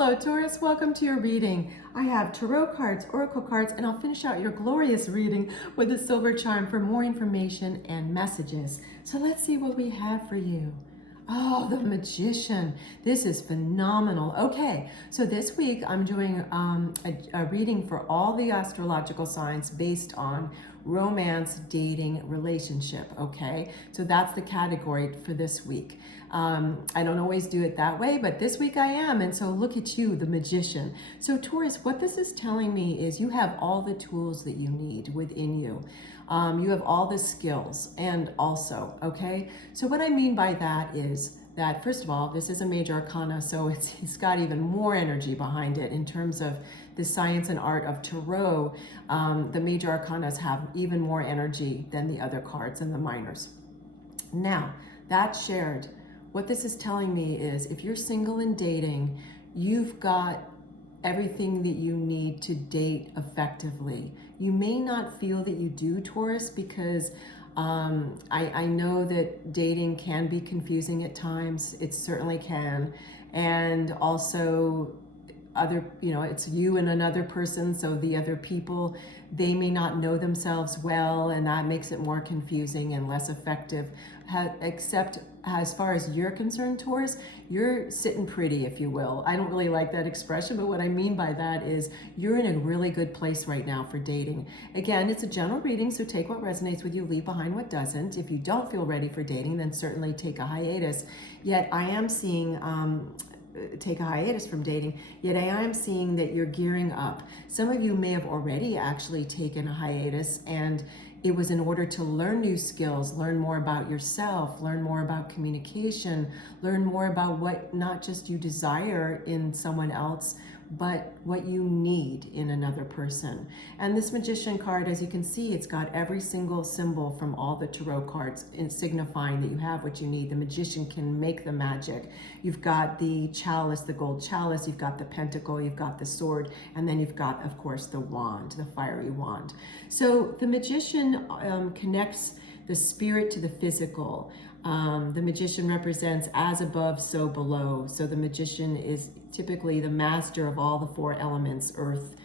Hello Taurus, welcome to your reading. I have tarot cards, oracle cards, and I'll finish out your glorious reading with a silver charm for more information and messages. So let's see what we have for you. Oh, the Magician. This is phenomenal. Okay, so this week I'm doing a reading for all the astrological signs based on romance, dating, relationship, okay? So that's the category for this week. I don't always do it that way, but this week I am, and so look at you, the Magician. So Taurus, what this is telling me is you have all the tools that you need within you. You have all the skills and also, okay? So what I mean by that is that, first of all, this is a major arcana, so it's got even more energy behind it in terms of the science and art of tarot. The major arcanas have even more energy than the other cards and the minors. Now, that shared, what this is telling me is if you're single and dating, you've got everything that you need to date effectively. You may not feel that you do, Taurus, because I know that dating can be confusing at times. It certainly can. And also it's you and another person, so the other people, they may not know themselves well, and that makes it more confusing and less effective. Except as far as you're concerned, Taurus, you're sitting pretty, if you will. I don't really like that expression, but what I mean by that is you're in a really good place right now for dating. Again, it's a general reading, so take what resonates with you, leave behind what doesn't. If you don't feel ready for dating, then certainly take a hiatus. Yet I am seeing take a hiatus from dating, yet I am seeing that you're gearing up. Some of you may have already actually taken a hiatus, and it was in order to learn new skills, learn more about yourself, learn more about communication, learn more about what not just you desire in someone else, but what you need in another person. And this Magician card, as you can see, it's got every single symbol from all the tarot cards in signifying that you have what you need. The Magician can make the magic. You've got the chalice, the gold chalice, you've got the pentacle, you've got the sword, and then you've got, of course, the wand, the fiery wand. So the Magician connects the spirit to the physical. The Magician represents as above, so below. So the Magician is typically the master of all the four elements, earth,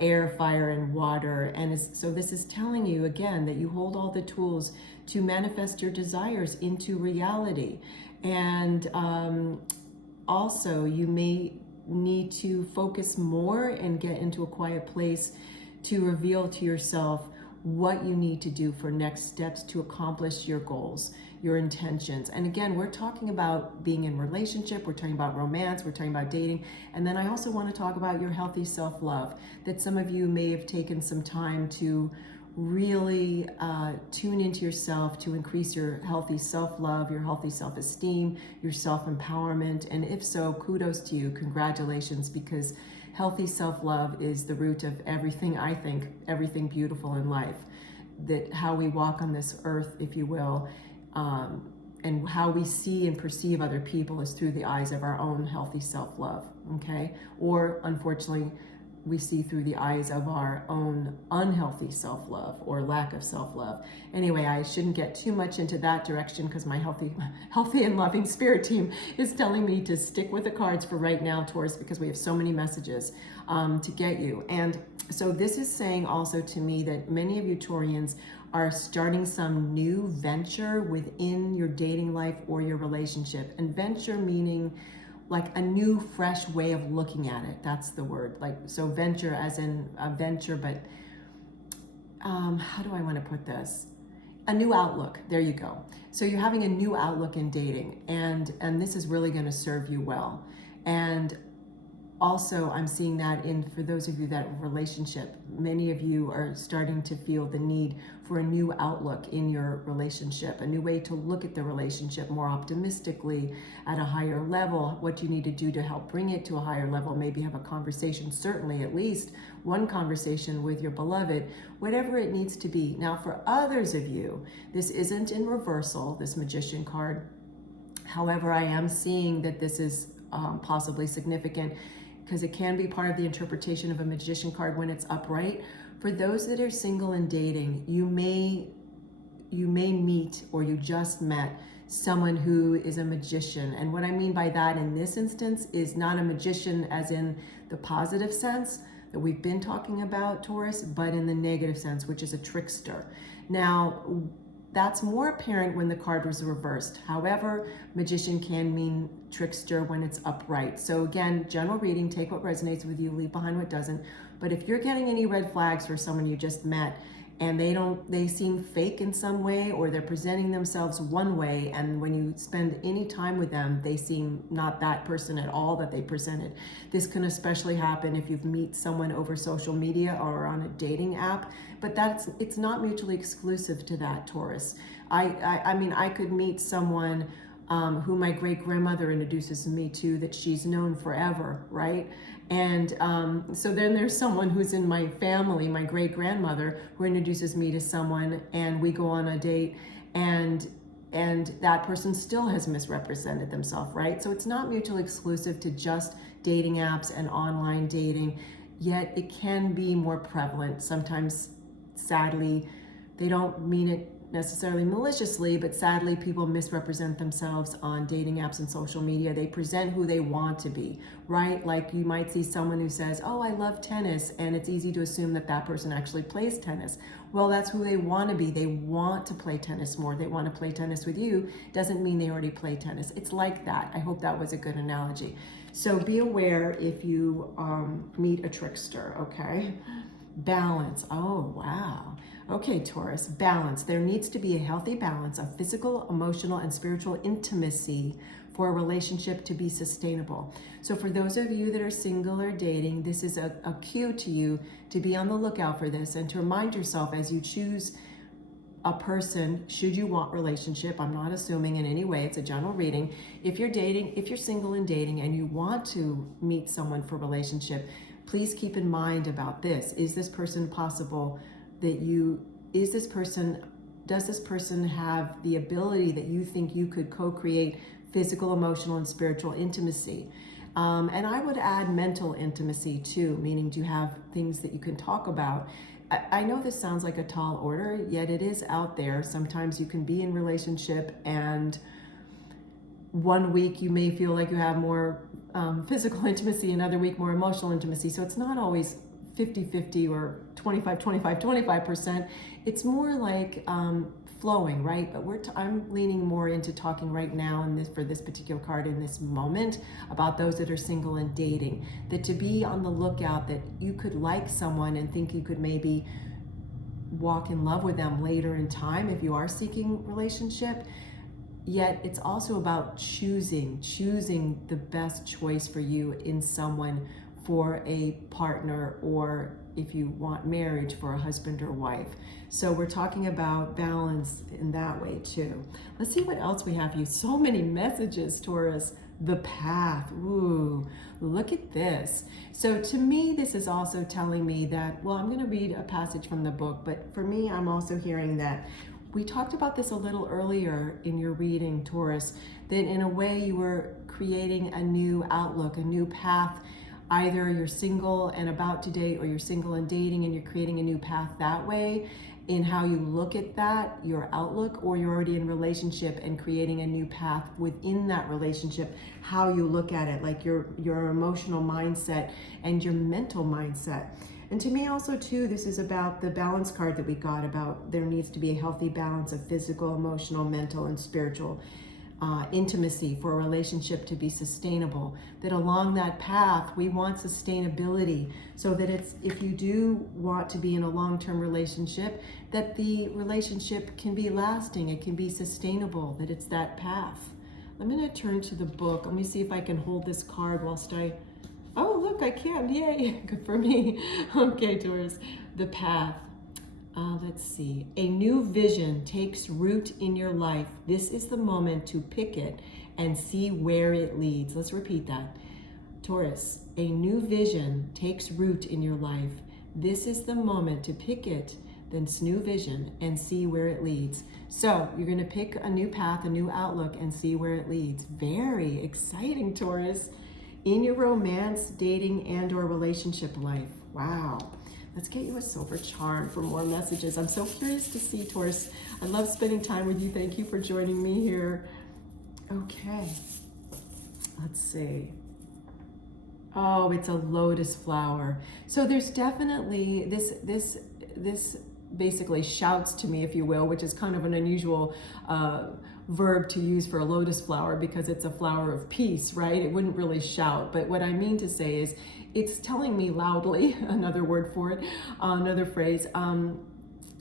air, fire, and water. And so this is telling you, again, that you hold all the tools to manifest your desires into reality. And also, you may need to focus more and get into a quiet place to reveal to yourself what you need to do for next steps to accomplish your goals, your intentions. And again, we're talking about being in relationship, we're talking about romance, we're talking about dating. And then I also want to talk about your healthy self-love, that some of you may have taken some time to really tune into yourself to increase your healthy self-love, your healthy self-esteem, your self-empowerment. And if so, kudos to you, congratulations, because healthy self-love is the root of everything, I think, everything beautiful in life. That how we walk on this earth, if you will, and how we see and perceive other people is through the eyes of our own healthy self-love, okay? Or unfortunately, we see through the eyes of our own unhealthy self-love or lack of self-love. Anyway, I shouldn't get too much into that direction because my healthy and loving spirit team is telling me to stick with the cards for right now, Taurus, because we have so many messages to get you. And so this is saying also to me that many of you Taurians are starting some new venture within your dating life or your relationship. And venture meaning like a new, fresh way of looking at it. That's the word. Like, so venture as in a venture, but how do I want to put this? A new outlook. There you go. So you're having a new outlook in dating, and this is really going to serve you well. And also, I'm seeing that for those of you that have a relationship, many of you are starting to feel the need for a new outlook in your relationship, a new way to look at the relationship more optimistically at a higher level, what you need to do to help bring it to a higher level, maybe have a conversation, certainly at least one conversation with your beloved, whatever it needs to be. Now, for others of you, this isn't in reversal, this Magician card. However, I am seeing that this is possibly significant, because it can be part of the interpretation of a Magician card when it's upright. For those that are single and dating, you may meet or you just met someone who is a magician. And what I mean by that in this instance is not a magician as in the positive sense that we've been talking about, Taurus, but in the negative sense, which is a trickster. Now, that's more apparent when the card was reversed. However, magician can mean trickster when it's upright. So again, general reading, take what resonates with you, leave behind what doesn't. But if you're getting any red flags for someone you just met and they seem fake in some way, or they're presenting themselves one way, and when you spend any time with them, they seem not that person at all that they presented. This can especially happen if you meet someone over social media or on a dating app, but it's not mutually exclusive to that, Taurus. I mean, I could meet someone who my great-grandmother introduces me to that she's known forever, right? And so then there's someone who's in my family, my great-grandmother, who introduces me to someone, and we go on a date, and that person still has misrepresented themselves, right? So it's not mutually exclusive to just dating apps and online dating, yet it can be more prevalent. Sometimes, sadly, they don't mean it necessarily maliciously, but sadly people misrepresent themselves on dating apps and social media. They present who they want to be, right? Like you might see someone who says, oh, I love tennis, and it's easy to assume that that person actually plays tennis. Well, that's who they want to be. They want to play tennis more. They want to play tennis with you. Doesn't mean they already play tennis. It's like that. I hope that was a good analogy. So be aware if you meet a trickster, okay? Balance. Oh, wow. Okay, Taurus, balance. There needs to be a healthy balance of physical, emotional, and spiritual intimacy for a relationship to be sustainable. So for those of you that are single or dating, this is a cue to you to be on the lookout for this and to remind yourself as you choose a person, should you want relationship, I'm not assuming in any way, it's a general reading. If you're dating, if you're single and dating and you want to meet someone for relationship, please keep in mind about this. Is this person possible that does this person have the ability that you think you could co-create physical, emotional, and spiritual intimacy? And I would add mental intimacy too, meaning do you have things that you can talk about? I know this sounds like a tall order, yet it is out there. Sometimes you can be in relationship and one week you may feel like you have more physical intimacy, another week more emotional intimacy. So it's not always 50-50 or 25%. It's more like flowing, right? But I'm leaning more into talking right now for this particular card in this moment about those that are single and dating. That to be on the lookout that you could like someone and think you could maybe walk in love with them later in time if you are seeking relationship. Yet it's also about choosing the best choice for you in someone for a partner, or if you want marriage, for a husband or wife. So we're talking about balance in that way too. Let's see what else we have for you. So many messages, Taurus. The path. Ooh, look at this. So to me, this is also telling me that, well, I'm going to read a passage from the book, but for me, I'm also hearing that we talked about this a little earlier in your reading, Taurus, that in a way you were creating a new outlook, a new path. Either you're single and about to date, or you're single and dating and you're creating a new path that way in how you look at that, your outlook, or you're already in a relationship and creating a new path within that relationship, how you look at it, like your emotional mindset and your mental mindset. And to me also too, this is about the balance card that we got about there needs to be a healthy balance of physical, emotional, mental, and spiritual intimacy for a relationship to be sustainable. That along that path, we want sustainability, so that if you do want to be in a long-term relationship, that the relationship can be lasting, it can be sustainable, that it's that path. I'm going to turn to the book. Let me see if I can hold this card whilst oh, look, I can. Yay. Good for me. Okay, Taurus. The path. Let's see. A new vision takes root in your life. This is the moment to pick it and see where it leads. Let's repeat that. Taurus, a new vision takes root in your life. This is the moment to pick it, then new vision, and see where it leads. So you're going to pick a new path, a new outlook, and see where it leads. Very exciting, Taurus. In your romance, dating, and or relationship life. Wow. Let's get you a silver charm for more messages. I'm so curious to see, Taurus. I love spending time with you. Thank you for joining me here. Okay, let's see. Oh, it's a lotus flower. So there's definitely this basically shouts to me, if you will, which is kind of an unusual verb to use for a lotus flower because it's a flower of peace, right? It wouldn't really shout, but what I mean to say is it's telling me loudly, another word for it, another phrase,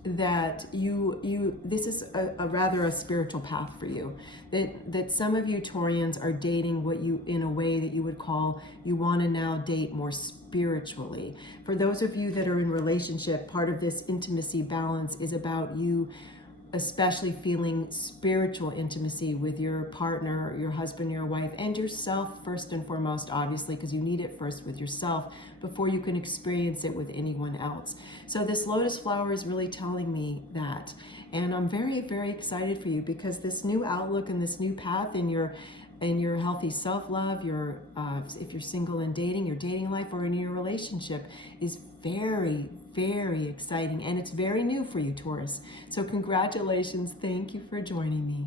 that this is a rather a spiritual path for you, that some of you Taurians are dating what you, in a way that you would call, you want to now date more spiritually. For those of you that are in relationship, part of this intimacy balance is about you especially feeling spiritual intimacy with your partner, your husband, your wife, and yourself first and foremost, obviously, because you need it first with yourself before you can experience it with anyone else. So this lotus flower is really telling me that. And I'm very, very excited for you because this new outlook and this new path in your healthy self-love, your if you're single and dating, your dating life, or in your relationship is very, very exciting, and it's very new for you, Taurus. So congratulations. Thank you for joining me.